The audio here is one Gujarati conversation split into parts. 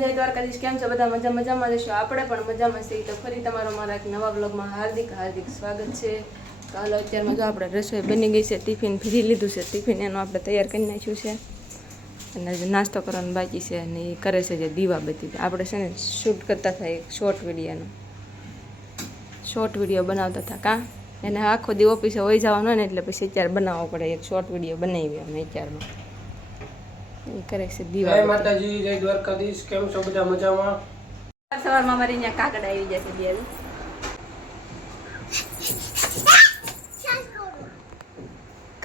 જય દ્વારકાધીશ, કેમ છો બધા? મજામાં જશો, આપણે પણ મજામાં છીએ. તો ફરી તમારો મારા એક નવા બ્લોગમાં હાર્દિક સ્વાગત છે. તો હાલો, અત્યારમાં જો આપણે રસોઈ બની ગઈ છે, ટિફિન ભરી લીધું છે, ટિફિન એનું આપણે તૈયાર કરી નાખ્યું છે અને નાસ્તો કરવાનો બાકી છે અને એ કરે છે જે દીવાબત્તી. આપણે છે ને શૂટ કરતા હતા એક શોર્ટ વિડીયો બનાવતા હતા કાં એને આખો દી ઓફિસે હોઈ જવાનો ને એટલે પછી અત્યારે બનાવવો પડે. એક શોર્ટ વિડીયો બનાવી અમે અત્યારમાં એ કરે છે દીવા. જય માતાજી, જય દ્વારકાધીશ. કેમ છો બધા? મજામાં? સવારમાં મારી અહીંયા કાગડા આવી જશે બે.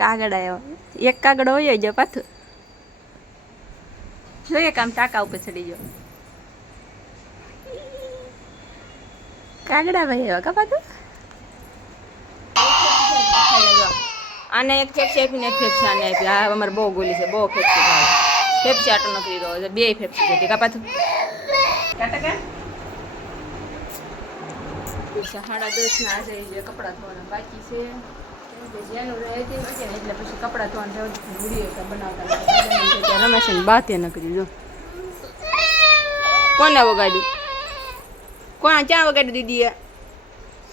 કાગડા એવા એક કાગડો હોય જ પાછું જોઈએ કામ ટાંકા ઉપર ચડી ગયો. કાગડા ભાઈ એવા કપાતું આને એક ફેફસી આપીને એક ફેફસી આને આપી. આ અમારે બહુ ગોલી છે, બહુ ફેફસી ભાવે. ફેફસી આટો નકરી રહ્યો છે, બે ફેફસી હતી કપાતું. 10:30 ના આજે જે કપડાં ધોવાના બાકી છે જેનું રહેતી હોય ને એટલે પછી કપડાં ધોવાનું વિડીયો બનાવતા રમેશ ને બાતે નકરી. જો કોને વગાડ્યું? ક્યાં વગાડ્યું દીદીએ?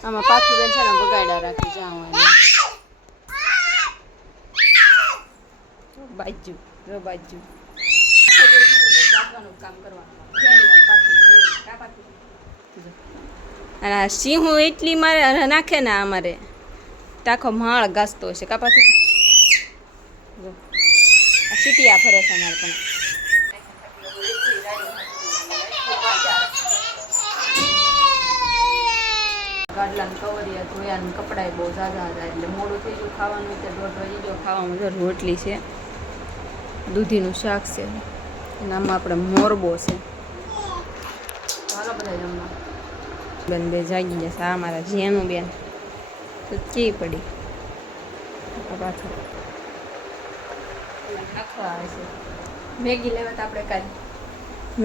આમાં પાછું બેન છે ને વગાડ્યા રાખી જાઉં બાજુ કામ કરવાનું. અને સિંહું એટલી મારે નાખે ને અમારે તાખો માળ ઘાસતો હશે કાપાતું. આ સીટિયા ફરે છે અમારે પણ. ગાડલાને કવરિયા ધોયા ને કપડાં બહુ ઝાઝા હતા એટલે મોડું થઈ ગયું ખાવાનું. એટલે 1:30 વાગી ગયો ખાવામાં. રોટલી છે, દૂધીનું શાક છે અને આમાં આપણે મોરબો છે. ચાલો બધા જમવા. બેન બે જાગી જશે. આ મારા જેનું બેન તો કેવી પડી પાછું નાખવા આવે છે. મેગી લેવા તો આપણે કાલે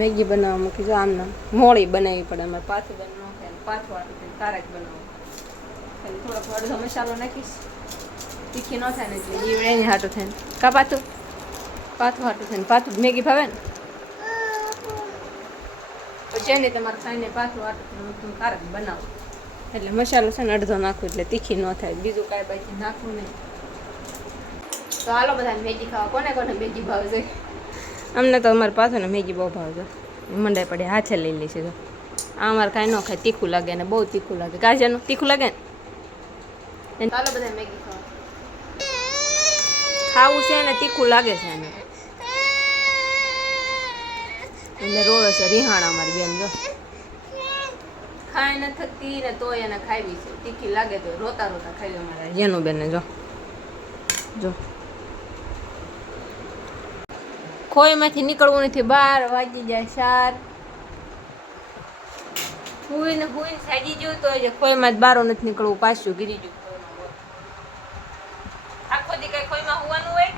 મેગી બનાવવા મૂકી. જો આમ નામ મોળી બનાવવી પડે. અમારે પાથું બેન ન ખાય, પાથું આટલું તારે જ બનાવવું. ખાલી થોડોક અડધો મસાલો નાખીશ, તીખી ન થાય ને એટલે એની હાટું થાય ને કા પાથું હાટું થાય ને પાથું મેગી ભાવે ને તો છે ને તમારે ખાઈને પાથું હાટું તારે જ બનાવો. એટલે મસાલો છે ને અડધો નાખવું એટલે તીખી ન થાય. બીજું કાંઈ બાકી નાખવું નહીં. તો હાલો બધા મેગી ખાવા. કોને મેગી ભાવે છે? અમને તો અમારે પાછું ને મેગી બહુ ભાવે છે. મંડાઈ પડે હાથે લઈ લે છે. આ અમારે કાંઈ ન ખાય, તીખું લાગે ને બહુ તીખું લાગે. કાજિયાનું તીખું લાગે ને. હાલો બધા મેગી ખાવું છે ને તીખું લાગે છે એને એટલે રોવે છે. રિહાણા અમારી બેન જો ખાય ન થતી ને તોય એને ખાવી છે. તીખી લાગે તો રોતા ખાવી અમારા જેનું બેન ને. જો ખોઈમાંથી નીકળવું નથી. 12 વાગી જાય 4 હુઈને સાજી ગયું તો ખોઈમાં જ બારો નથી નીકળવું. પાછું ગીરી ગયું. આખો દી કઈ ખોઈમાં હોવાનું હોય?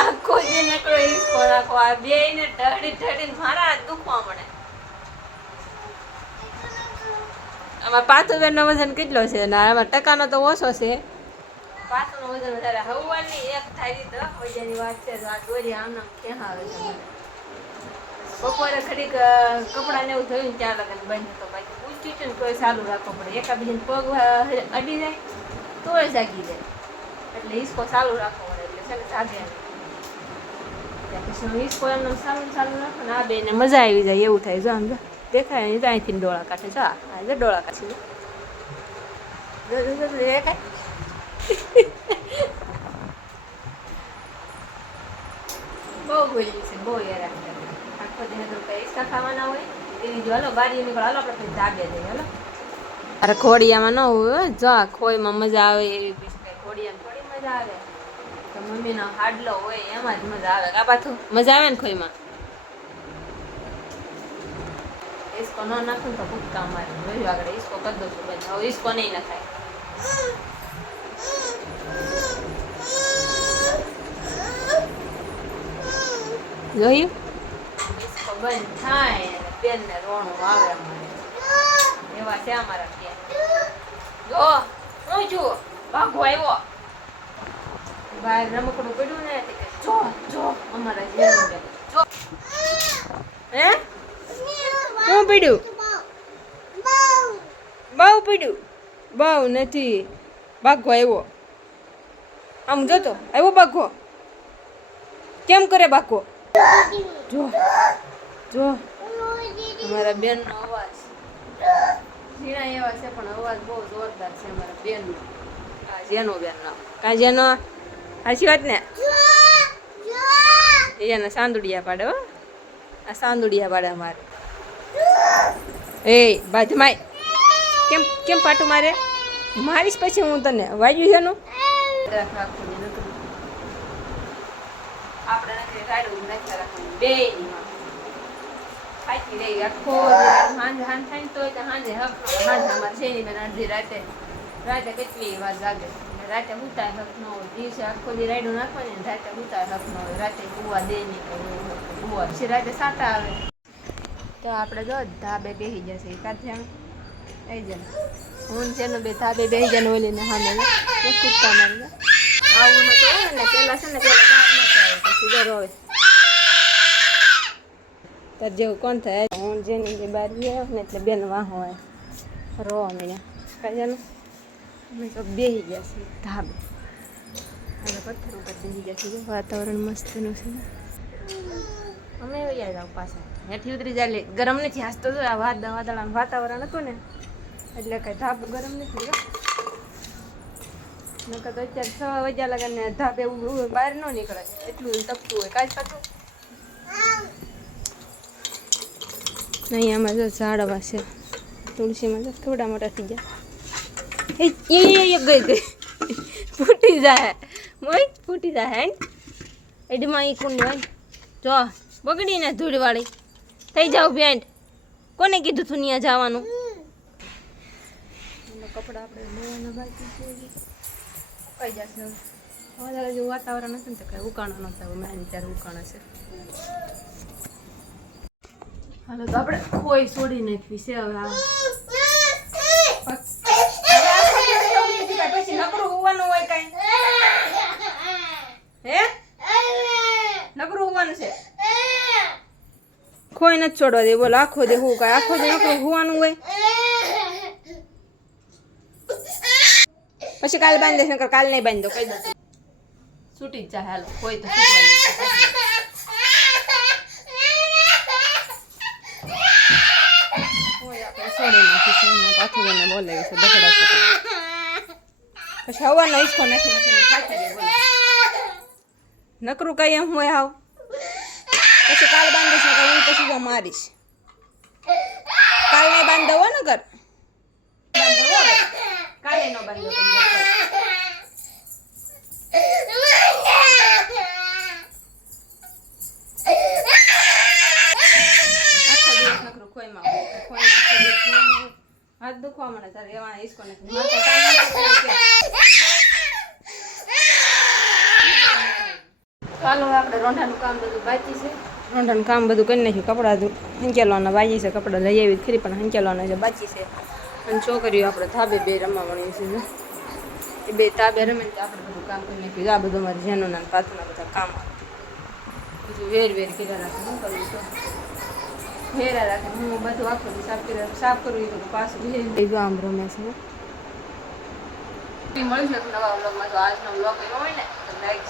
આખો દી નીકળો ઈસકો નાખો. આ બે ને ઢળીને મારા હાથ દુખવા મળે. આમાં પાથુબેન નો વજન કેટલો છે ને આમાં ટકાનો તો ઓછો છે. પાથું નું વજન વધારે. હવાની એક થાય 10 વાગ્યાની વાત છે. આ દોરી આમ ક્યાં આવે છે? બપોરે ઘડીક કપડાં ને એવું થયું ને ત્યાં લગન બંધ હતો. બાકી પૂછ્યું છે ને કોઈ ચાલુ રાખવો પડે. એકાબીજાને પગ અડી જાય તોય જાગી જાય એટલે ઈસકો ચાલુ રાખવો પડે. એટલે છે ને જાગે ત્યાં પછી ઈસકો એમને ચાલુ રાખો ને આ બેને મજા આવી જાય એવું થાય. જો આમ જો દેખાય ને અહીંથી ડોળા કાઢે. જો આ ડોળા કાઢી દેખાય. બહુ બોલી છે, બહુ હેરાન કરે. આખો દિન તો કઈ એક્સ્ટ્રા ખાવાના હોય એની જો. હાલો બારી નીકળો, હાલો આપણે પછી જાગે જઈએ. હાલો અરે ખોડિયામાં ન હોય. જો આ ખોઈમાં મજા આવે એવી બીજી ખોડિયામાં થોડી મજા આવે. તો મમ્મીનો હાડલો હોય એમાં જ મજા આવે. આ પાછું મજા આવે ને ખોઈમાં. ઈસકો ન નાખું તો ભૂખતા મારે જોયું આગળ ઈસકો કરી દઉં છું. હવે ઈસકો નહીં ના થાય. જોયું ઈસકો બંધ થાય બેન ને રોણું આવે. એવા છે અમારા બેન. જો હું છું ભાગો આવ્યો બહાર રમકડું પડ્યું ને જો જો અમારા જેનું બેન જો હે શું પીડ્યું બહુ પીડ્યું બહુ નથી બાઘો આવ્યો આમ જોતો આવ્યો બાઘો કેમ કરે બાઘો જો જો અમારા બેનનો અવાજ ઝીણા એવા છે પણ અવાજ બહુ જોરદાર છે અમારા બેનનો આ જેનો બેનનો કાં જેનો સાચી વાત ને એને સાંદુડિયા પાડે હો આ સાંદુડિયા પાડે અમારે એ બાજમાય કેમ કેમ પાટું મારે મારીશ પછી હું તને વાગ્યું છે નું આપણે નથી રાડું નથી રાખવાનું બે ખાઈ રહી આખો સાંજે સાંજ થાય તો સાંજે હક સાંજે અમારે શેરી બેન અડધી રાતે કેટલી વાર જાગે રાતે ઉતાય હક ન હોય દિવસે આખો દી રાયડું નાખવાની ને રાતે ઉતાય હક ન હોય રાતે ગુવા દે નહીં ગુવા પછી રાતે સાટા આવે તો આપણે જો ધાબે બેસી જશે કાથિયાણ આવી જાય હું છે ને બે ધાબે બેસી જાય ઓલીને સામે કૂદકા મારી આવું નતો હોય ને પેલા છે ને પેલા દાંત નતા આવે પછી દર હોય તાર જેવું કોણ થાય હું જેની જે બહાર ગયા ને એટલે બેન વાહો હોય રોવા મળ્યા કાજાનું અમે તો બેસી ગયા છીએ ધાબે અને પથ્થર ઉપર બેસી ગયા છીએ વાતાવરણ મસ્તનું છે ને અમે યાદ આવ પાછા હેઠી ઉતરી જાય ગરમ નથી હાસતો તો આ વાદળાનું વાતાવરણ હતું ને એટલે કઈ ધાબુ ગરમ નથી નકર તો અત્યારે 6 વાગ્યા લગાને ધાબે એવું બહાર ન નીકળે એટલું તપતું હોય કાંઈ થતું નહીં આમાં જો ઝાડવા છે તુલસીમાં જો થોડા મોટા થઈ ગયા ગઈ ફૂટી જાય મોઈ ફૂટી જાય એડમાં એ કુંડ હોય જો બગડીને ધૂળવાળી થઈ જાવ ભેંટ કોને કીધું તું ત્યાં જવાનું કપડા આપણે લેવાના બાકી છે કઈ જશે હવે જો વાતાવરણ હતું ને તો કઈ ઉકાળો નતા મેં ત્યારે ઉકાળા છે હાલો તો આપણે કોઈ છોડી નાખવી છે હવે પછી નકરું હોવાનું હોય કઈ હે નકરું હોવાનું છે કોઈ નથી છોડવા દે બોલો આખો દે હું કાંઈ આખો દે નકરું હોવાનું હોય પછી કાલ બાંધી દઈશ નકર કાલ નહીં બાંધી દો કહી દો છૂટી જ જાય હાલો કોઈ તો છોડી નાખી પાછું એને બોલાવી છે બગડા છે પછી હવાનો ઈસકો નાખી નકરું કઈ એમ હોય હાવ પછી કાલ બાંધીશ ને હું પછી જો મારીશ કાલ નહીં બાંધવો ને કર કાલે નો બાંધો હાથ દુખવા મને તારે એવા ઈસકો નથી ચાલો આપણે રોંઢાનું કામ બધું બાકી છે રોંઢાનું કામ બધું કરી નાખ્યું કપડાં હંકેલવાના બાકી છે કપડાં લઈ આવી ખરી પણ હંકેલવાના છે બાકી છે અને છોકરીઓ આપણે ધાબે બે રમવા મળી છે એ બે ધાબે રમે તો આપણે બધું કામ કરી નાખ્યું આ બધું અમારે જેનોના પાથના બધા કામ બીજું વેર કર્યા રાખે શું કરવું તો વેરા રાખે હું બધું આખું સાફ કરવું તો પાછું જો આમ રમે છે મળીશું નવા વ્લોગમાં તો આજનો વ્લોગ એવો હોય ને તો લાઈક